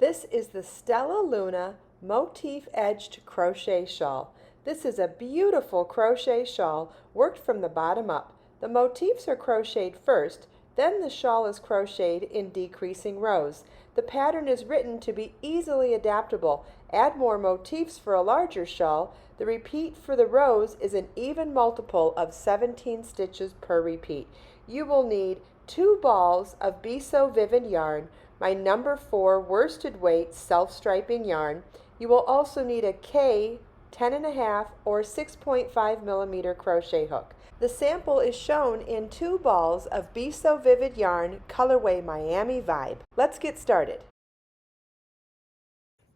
This is the Stellaluna Motif Edged Crochet Shawl. This is a beautiful crochet shawl worked from the bottom up. The motifs are crocheted first, then the shawl is crocheted in decreasing rows. The pattern is written to be easily adaptable. Add more motifs for a larger shawl. The repeat for the rows is an even multiple of 17 stitches per repeat. You will need 2 balls of Be So Vivid yarn, my number 4 worsted weight self-striping yarn. You will also need a K 10.5 or 6.5 millimeter crochet hook. The sample is shown in 2 balls of Be So Vivid yarn, colorway Miami Vibe. Let's get started.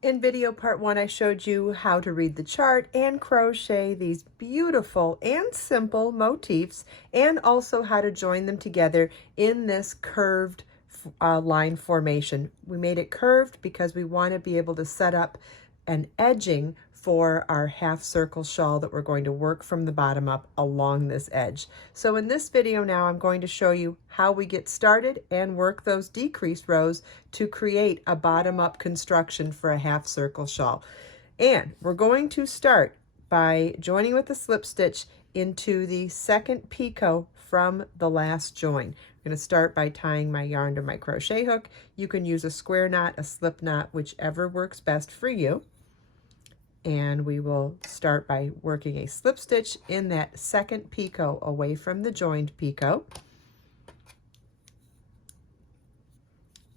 In video part 1, I showed you how to read the chart and crochet these beautiful and simple motifs, and also how to join them together in this curved line formation. We made it curved because we want to be able to set up an edging for our half circle shawl that we're going to work from the bottom up along this edge. So in this video now, I'm going to show you how we get started and work those decreased rows to create a bottom up construction for a half circle shawl. And we're going to start by joining with a slip stitch into the second picot from the last join. I'm going to start by tying my yarn to my crochet hook. You can use a square knot, a slip knot, whichever works best for you. And we will start by working a slip stitch in that second picot away from the joined picot.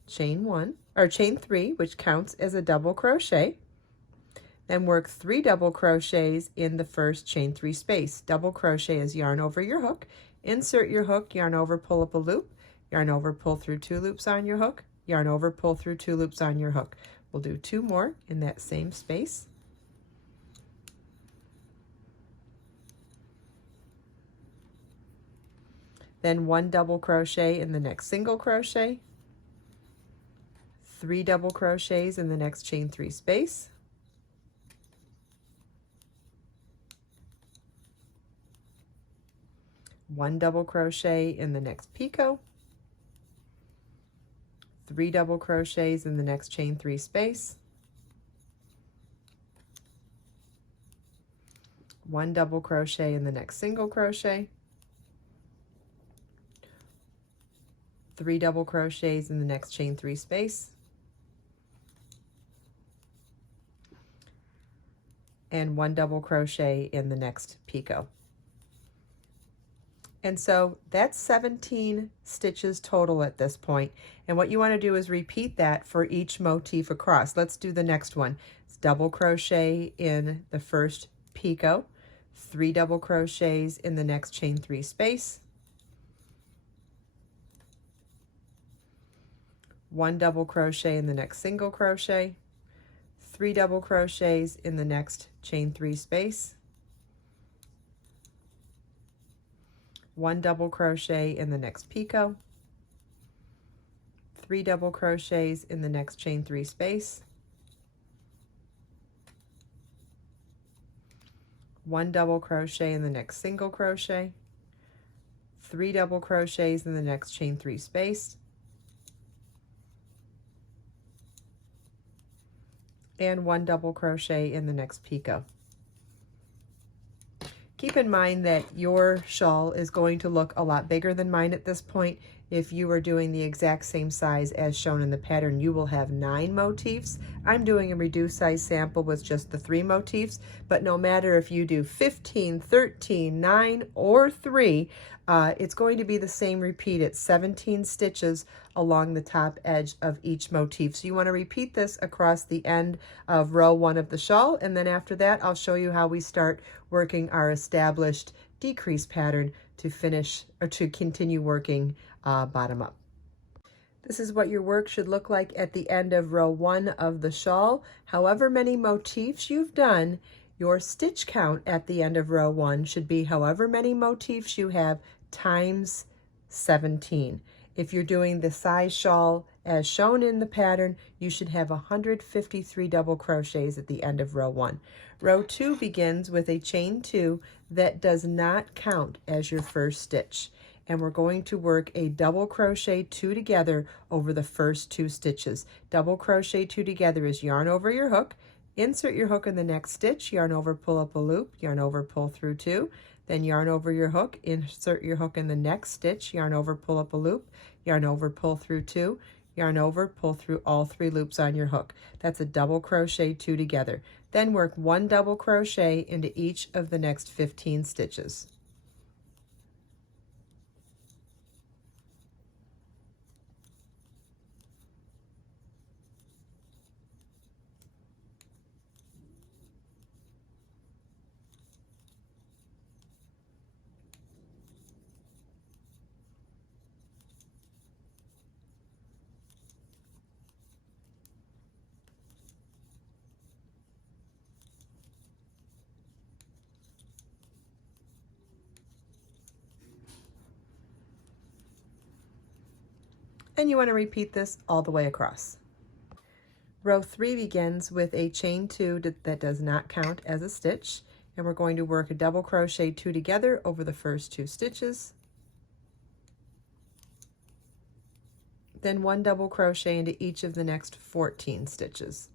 Chain 1 or chain 3, which counts as a double crochet. Then work 3 double crochets in the first chain 3 space. Double crochet is yarn over your hook. Insert your hook, yarn over, pull up a loop, yarn over, pull through 2 loops on your hook, yarn over, pull through 2 loops on your hook. We'll do 2 more in that same space. Then 1 double crochet in the next single crochet, 3 double crochets in the next chain 3 space, one double crochet in the next picot, 3 double crochets in the next chain 3 space, 1 double crochet in the next single crochet, 3 double crochets in the next chain 3 space, and 1 double crochet in the next picot. And so that's 17 stitches total at this point. And what you want to do is repeat that for each motif across. Let's do the next one. It's double crochet in the first picot, 3 double crochets in the next chain 3 space, 1 double crochet in the next single crochet, 3 double crochets in the next chain 3 space, 1 double crochet in the next picot, 3 double crochets in the next chain 3 space, 1 double crochet in the next single crochet, 3 double crochets in the next chain 3 space, and 1 double crochet in the next picot. Keep in mind that your shawl is going to look a lot bigger than mine at this point. If you are doing the exact same size as shown in the pattern, you will have 9 motifs. I'm doing a reduced size sample with just the 3 motifs, but no matter if you do 15, 13, 9, or 3, it's going to be the same repeat. It's 17 stitches along the top edge of each motif. So you want to repeat this across the end of row 1 of the shawl, and then after that I'll show you how we start working our established decrease pattern to finish or to continue working bottom up. This is what your work should look like at the end of row 1 of the shawl. However many motifs you've done, your stitch count at the end of row 1 should be however many motifs you have times 17. If you're doing the size shawl as shown in the pattern, you should have 153 double crochets at the end of row 1. Row 2 begins with a chain 2 that does not count as your first stitch. and we're going to work a double crochet 2 together over the first 2 stitches. Double crochet 2 together is yarn over your hook, insert your hook in the next stitch, yarn over, pull up a loop, yarn over, pull through 2, then yarn over your hook, insert your hook in the next stitch, yarn over, pull up a loop, yarn over, pull through 2, yarn over, pull through all 3 loops on your hook. That's a double crochet 2 together. Then work 1 double crochet into each of the next 15 stitches. And you want to repeat this all the way across. Row 3 begins with a chain 2 that does not count as a stitch, and we're going to work a double crochet 2 together over the first 2 stitches, then 1 double crochet into each of the next 14 stitches.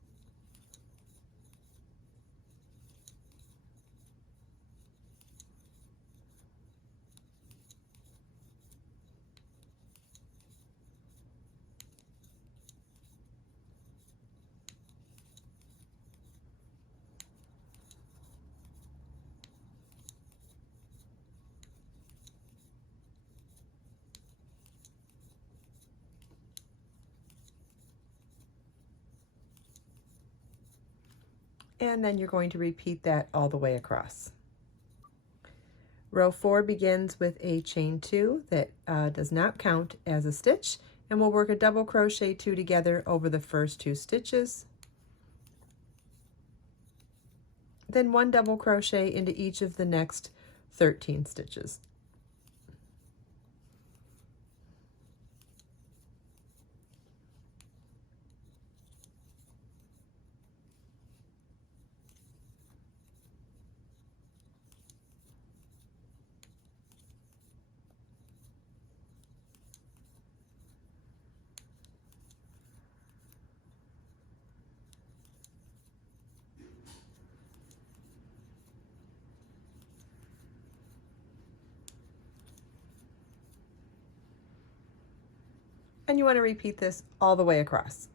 And then you're going to repeat that all the way across. Row 4 begins with a chain 2 that does not count as a stitch, and we'll work a double crochet 2 together over the first 2 stitches, then 1 double crochet into each of the next 13 stitches. And you want to repeat this all the way across.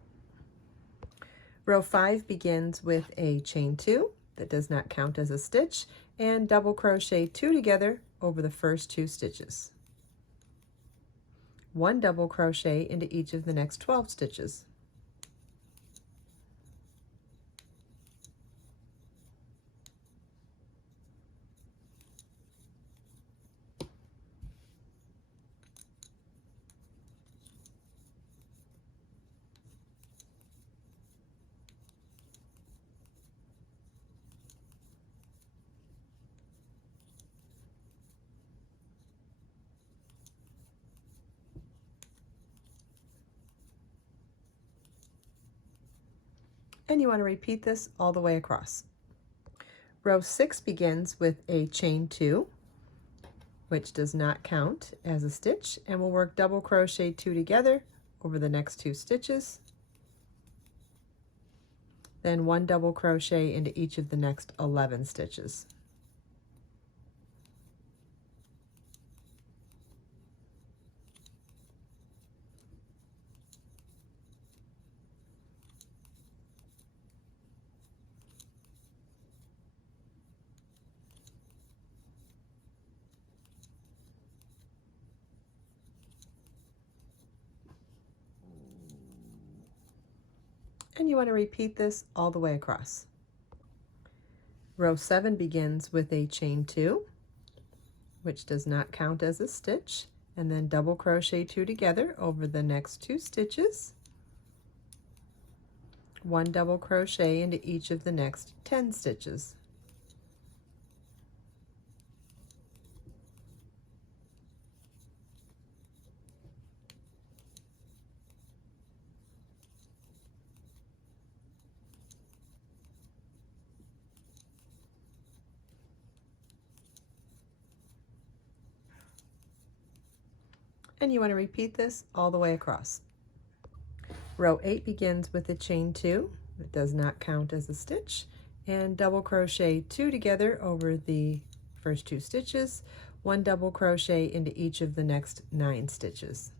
Row 5 begins with a chain 2 that does not count as a stitch, and double crochet 2 together over the first 2 stitches. 1 double crochet into each of the next 12 stitches. And you want to repeat this all the way across. Row 6 begins with a chain 2, which does not count as a stitch, and we'll work double crochet 2 together over the next 2 stitches, then 1 double crochet into each of the next 11 stitches. And you want to repeat this all the way across. Row 7 begins with a chain 2, which does not count as a stitch, and then double crochet 2 together over the next 2 stitches, 1 double crochet into each of the next 10 stitches. And you want to repeat this all the way across. Row 8 begins with a chain 2. It does not count as a stitch. And double crochet 2 together over the first 2 stitches, 1 double crochet into each of the next 9 stitches.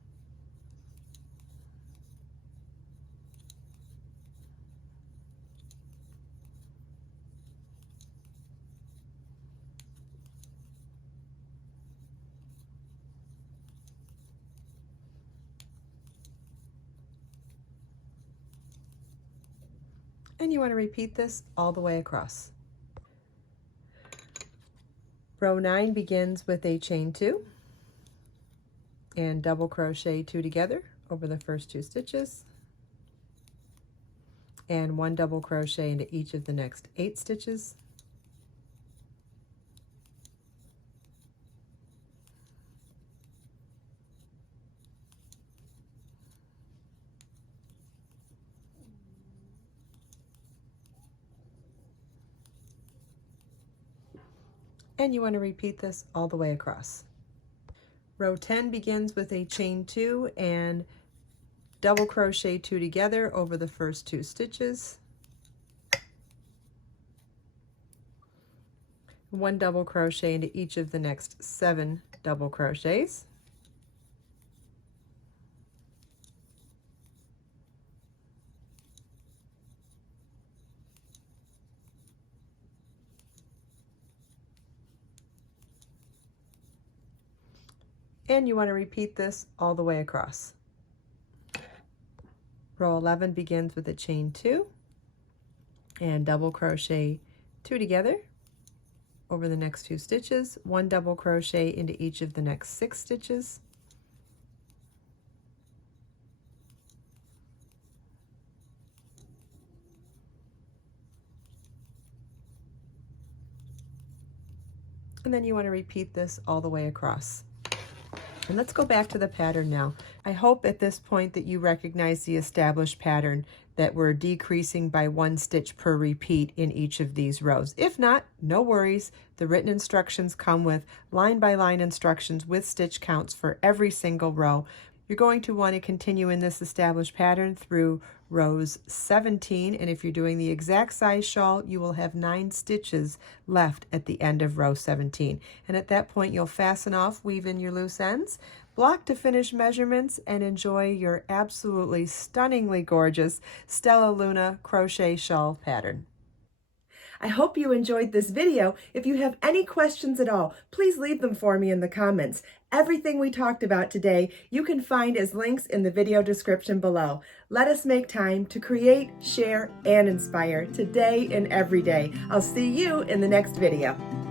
And you want to repeat this all the way across. Row 9 begins with a chain 2 and double crochet 2 together over the first 2 stitches and 1 double crochet into each of the next 8 stitches. And you want to repeat this all the way across. Row 10 begins with a chain 2 and double crochet 2 together over the first 2 stitches, 1 double crochet into each of the next 7 double crochets, and you want to repeat this all the way across. Row 11 begins with a chain 2 and double crochet 2 together over the next 2 stitches, 1 double crochet into each of the next 6 stitches, and then you want to repeat this all the way across. And let's go back to the pattern now. I hope at this point that you recognize the established pattern, that we're decreasing by 1 stitch per repeat in each of these rows. If not, no worries. The written instructions come with line by line instructions with stitch counts for every single row. You're going to want to continue in this established pattern through rows 17, and if you're doing the exact size shawl, you will have 9 stitches left at the end of row 17. And at that point, you'll fasten off, weave in your loose ends, block to finish measurements, and enjoy your absolutely stunningly gorgeous Stellaluna Crochet Shawl Pattern. I hope you enjoyed this video. If you have any questions at all, please leave them for me in the comments. Everything we talked about today, you can find as links in the video description below. Let us make time to create, share, and inspire today and every day. I'll see you in the next video.